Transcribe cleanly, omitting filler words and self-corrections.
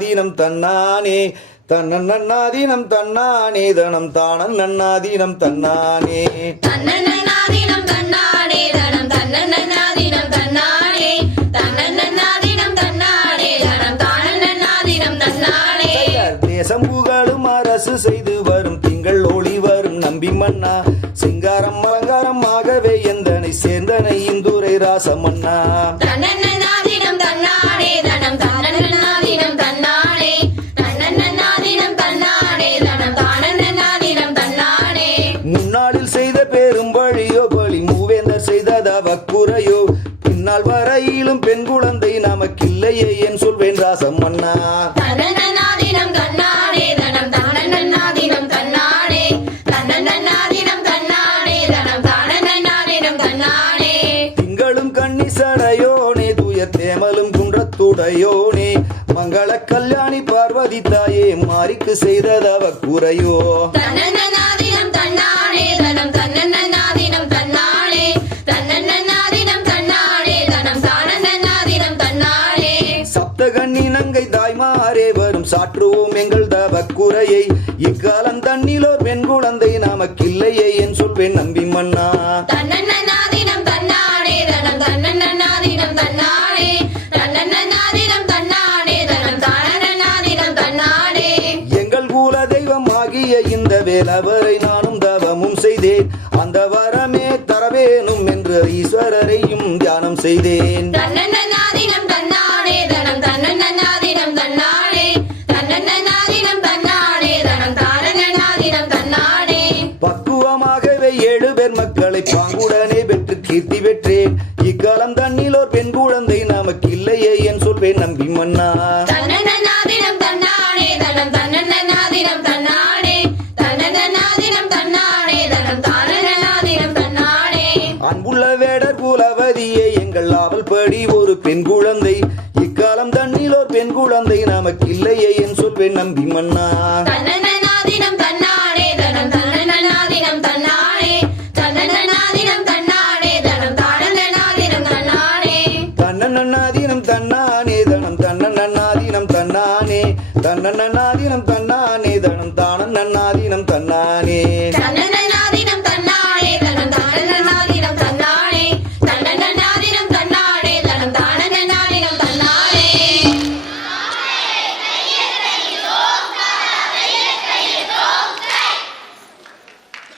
தீனம் தன்னானே தன்னன்னாதீனம் தன்னானே தனம் தானன் நன்னாதீனம் தன்னானே தன்னன்னாதீனம் தன்னானே தனம் தன்னன்னாதீனம் தன்னானே தன்னன்னாதீனம் தன்னானே தனம் தானன்னாதீனம் தன்னானே தேசம் புகழும் அரசு செய்து வரும் திங்கள் ஒளி வரும் நம்பி மன்னா சிங்காரம் அலங்காரமாகவே எந்தனை சேர்ந்தனை இந்துரை ராசமன்னா தன்னன்னாதீனம் தன்னானே தனம் தானன்னாதீனம் தன்னானே தன்னன்னாதீனம் தன்னானே தனம் தானன்னாதீனம் தன்னானே முன்னாளில் செய்த பெரும் வழியோ பலி மூவேந்தர் செய்ததவ குறையோ பின்னால் வரையிலும் பெண் குழந்தை நமக்கில்லையே என் சொல்வேன் ராசமன்னா தன்னன்னாதீனம் தன்னானே தனம் தானன்னாதீனம் தன்னானே தன்னன்னாதீனம் தன்னானே தனம் தானன்னாதீனம் தன்னானே திங்களும் கண்ணி சடையோனே துயர் தேமலும் குன்றத்துடையோனே மங்கள கல்யாணி பார்வதி தாயே மாரிக்கு செய்ததவ குறையோ தன்னன்னாதீனம் தன்னானே தனம் தன்னன்னாதீனம் தன்னானே தன்னன்னாதீனம் தன்னானே தனம் தானன்னாதீனம் தன்னானே சப்தகண்ணி நங்கை தாய்மாரே வரும் சாற்றுவோம் எங்கள் தவ குறையை இக்காலம் தண்ணிலோர் பெண் குழந்தை நமக்கில்லையே என் சொல்வேன் நம்பி மன்னா தன்னன்னாதீனம் தன்னானே தனம் தன்னன்னாதீனம் தன்னானே தன்னன்னாதீனம் தன்னானே தனம் தானன்னாதீனம் தன்னானே எங்கள் குல தெய்வம் ஆகிய இந்த வேலவரை நானும் தவமும் செய்தேன் அந்த வரமே தரவேணும் என்று ஈஸ்வரரையும் தியானம் செய்தேன் தன்னன்னாதீனம் தன்னானே தனம் தன்னன்னாதீனம் தன்னானே தன்னன்னாதீனம் தன்னானே தனம் தானன்னாதீனம் தன்னானே பக்குவமாகவே 7 பேர் மக்களை பாங்குடனே பெற்று கீர்த்தி பெற்றேன் இக்காலம் தண்ணிலோர் பெண் குழந்தை நமக்கில்லையே என் சொல்வேன் நம்பி மன்னா தன்னன்னாதீனம் தன்னானே தனம் தன்னன்னாதீனம் தன்னானே தன்னன்னாதீனம் தன்னானே தனம் தானன்னாதீனம் தன்னானே அன்புள்ள வேடர் குலவதியே எங்கள் ஆவல் படி ஒரு பெண் குழந்தை இக்காலம் தண்ணிலோர் பெண் குழந்தை நமக்கில்லையே என் சொல்வேன் நம்பி மன்னா